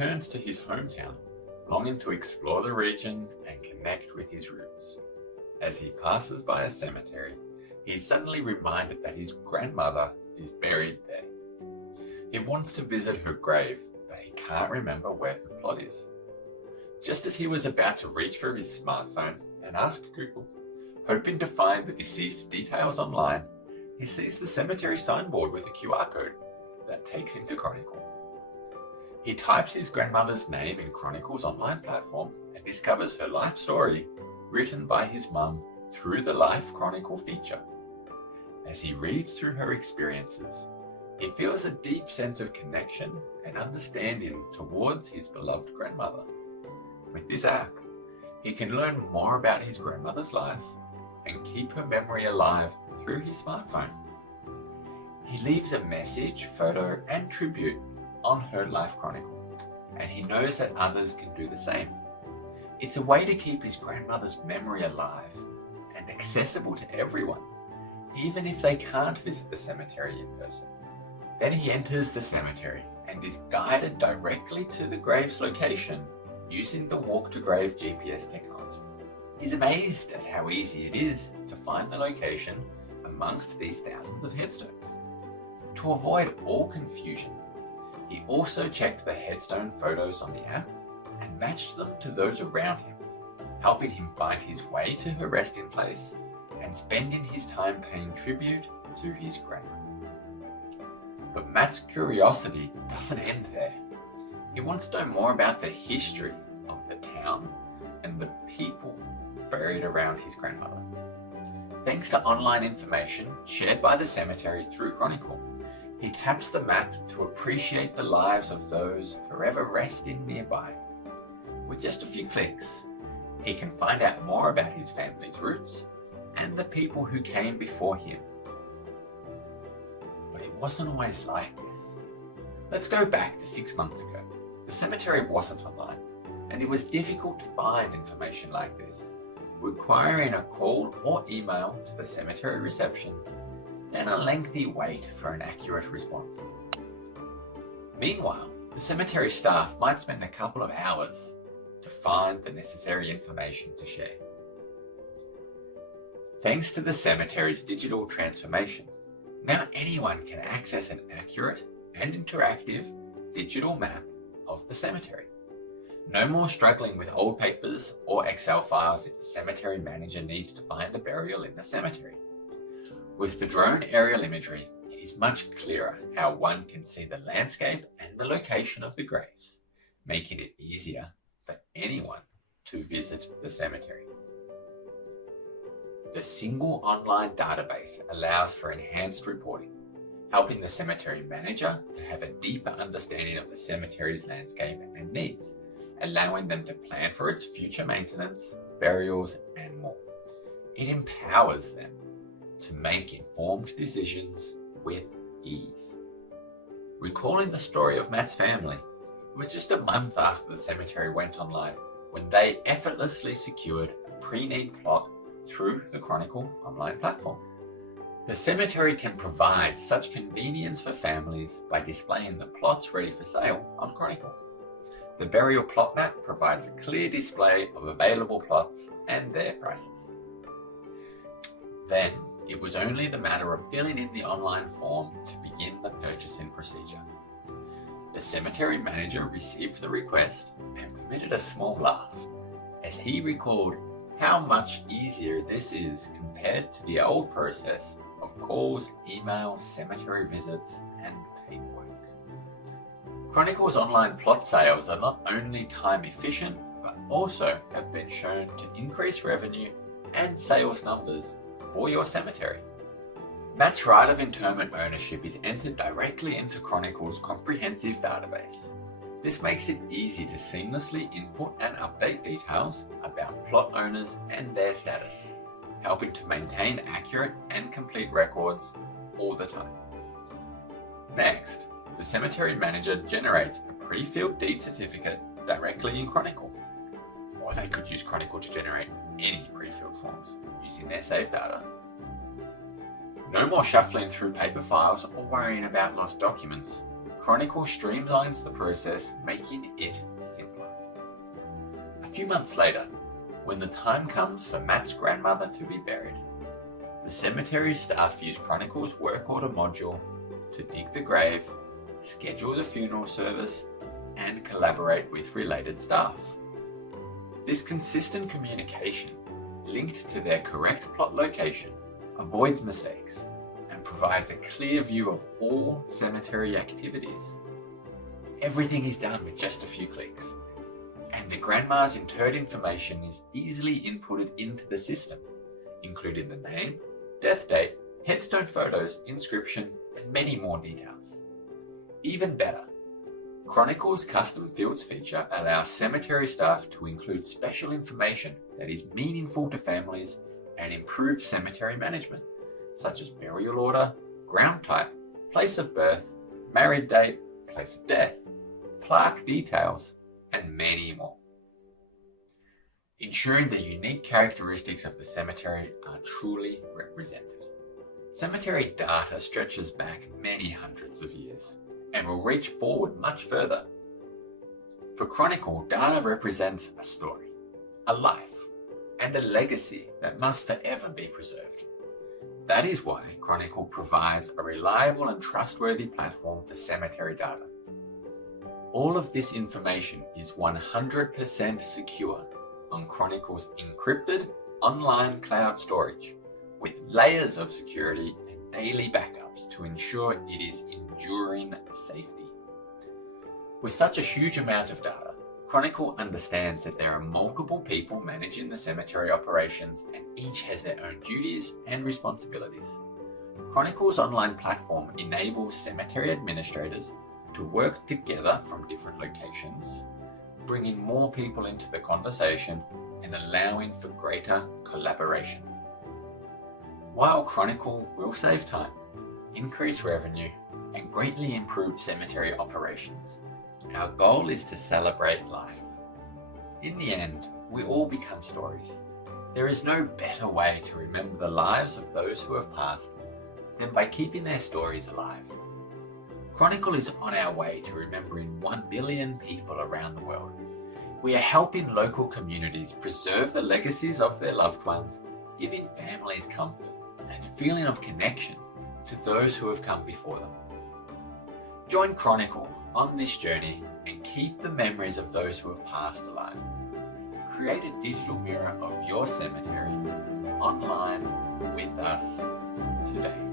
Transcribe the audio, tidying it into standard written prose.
returns to his hometown, longing to explore the region and connect with his roots. As he passes by a cemetery, he is suddenly reminded that his grandmother is buried there. He wants to visit her grave, but he can't remember where her plot is. Just as he was about to reach for his smartphone and ask Google, hoping to find the deceased details online, he sees the cemetery signboard with a QR code that takes him to Chronicle. He types his grandmother's name in Chronicle's online platform and discovers her life story written by his mum through the Life Chronicle feature. As he reads through her experiences, he feels a deep sense of connection and understanding towards his beloved grandmother. With this app, he can learn more about his grandmother's life and keep her memory alive through his smartphone. He leaves a message, photo, and tribute on her Life Chronicle, and he knows that others can do the same. It's a way to keep his grandmother's memory alive and accessible to everyone, even if they can't visit the cemetery in person. Then he enters the cemetery and is guided directly to the grave's location using the Walk to Grave GPS technology. He's amazed at how easy it is to find the location amongst these thousands of headstones. To avoid all confusion, he also checked the headstone photos on the app and matched them to those around him, helping him find his way to her resting place and spending his time paying tribute to his grandmother. But Matt's curiosity doesn't end there. He wants to know more about the history of the town and the people buried around his grandmother. Thanks to online information shared by the cemetery through Chronicle, he taps the map to appreciate the lives of those forever resting nearby. With just a few clicks, he can find out more about his family's roots and the people who came before him. But it wasn't always like this. Let's go back to 6 months ago. The cemetery wasn't online, and it was difficult to find information like this, requiring a call or email to the cemetery reception and a lengthy wait for an accurate response. Meanwhile, the cemetery staff might spend a couple of hours to find the necessary information to share. Thanks to the cemetery's digital transformation, now anyone can access an accurate and interactive digital map of the cemetery. No more struggling with old papers or Excel files if the cemetery manager needs to find a burial in the cemetery. With the drone aerial imagery, it is much clearer how one can see the landscape and the location of the graves, making it easier for anyone to visit the cemetery. The single online database allows for enhanced reporting, helping the cemetery manager to have a deeper understanding of the cemetery's landscape and needs, allowing them to plan for its future maintenance, burials, and more. It empowers them to make informed decisions with ease. Recalling the story of Matt's family, it was just a month after the cemetery went online when they effortlessly secured a pre-need plot through the Chronicle online platform. The cemetery can provide such convenience for families by displaying the plots ready for sale on Chronicle. The burial plot map provides a clear display of available plots and their prices. Then, it was only the matter of filling in the online form to begin the purchasing procedure. The cemetery manager received the request and permitted a small laugh as he recalled how much easier this is compared to the old process of calls, emails, cemetery visits, and paperwork. Chronicle's online plot sales are not only time efficient, but also have been shown to increase revenue and sales numbers for your cemetery. Matt's right of interment ownership is entered directly into Chronicle's comprehensive database. This makes it easy to seamlessly input and update details about plot owners and their status, helping to maintain accurate and complete records all the time. Next, the cemetery manager generates a pre-filled deed certificate directly in Chronicle, or they could use Chronicle to generate any pre-filled forms using their saved data. No more shuffling through paper files or worrying about lost documents. Chronicle streamlines the process, making it simpler. A few months later, when the time comes for Matt's grandmother to be buried, the cemetery staff use Chronicle's work order module to dig the grave, schedule the funeral service, and collaborate with related staff. This consistent communication, linked to their correct plot location, avoids mistakes and provides a clear view of all cemetery activities. Everything is done with just a few clicks, and the grandma's interred information is easily inputted into the system, including the name, death date, headstone photos, inscription, and many more details. Even better, Chronicle's custom fields feature allows cemetery staff to include special information that is meaningful to families and improve cemetery management, such as burial order, ground type, place of birth, married date, place of death, plaque details, and many more. Ensuring the unique characteristics of the cemetery are truly represented. Cemetery data stretches back many hundreds of years and will reach forward much further. For Chronicle, data represents a story, a life, and a legacy that must forever be preserved. That is why Chronicle provides a reliable and trustworthy platform for cemetery data. All of this information is 100% secure on Chronicle's encrypted online cloud storage, with layers of security and daily backups to ensure it is enduring safety. With such a huge amount of data, Chronicle understands that there are multiple people managing the cemetery operations, and each has their own duties and responsibilities. Chronicle's online platform enables cemetery administrators to work together from different locations, bringing more people into the conversation and allowing for greater collaboration. While Chronicle will save time, increase revenue, and greatly improve cemetery operations, our goal is to celebrate life. In the end, we all become stories. There is no better way to remember the lives of those who have passed than by keeping their stories alive. Chronicle is on our way to remembering 1 billion people around the world. We are helping local communities preserve the legacies of their loved ones, giving families comfort and a feeling of connection to those who have come before them. Join Chronicle on this journey and keep the memories of those who have passed alive. Create a digital mirror of your cemetery online with us today.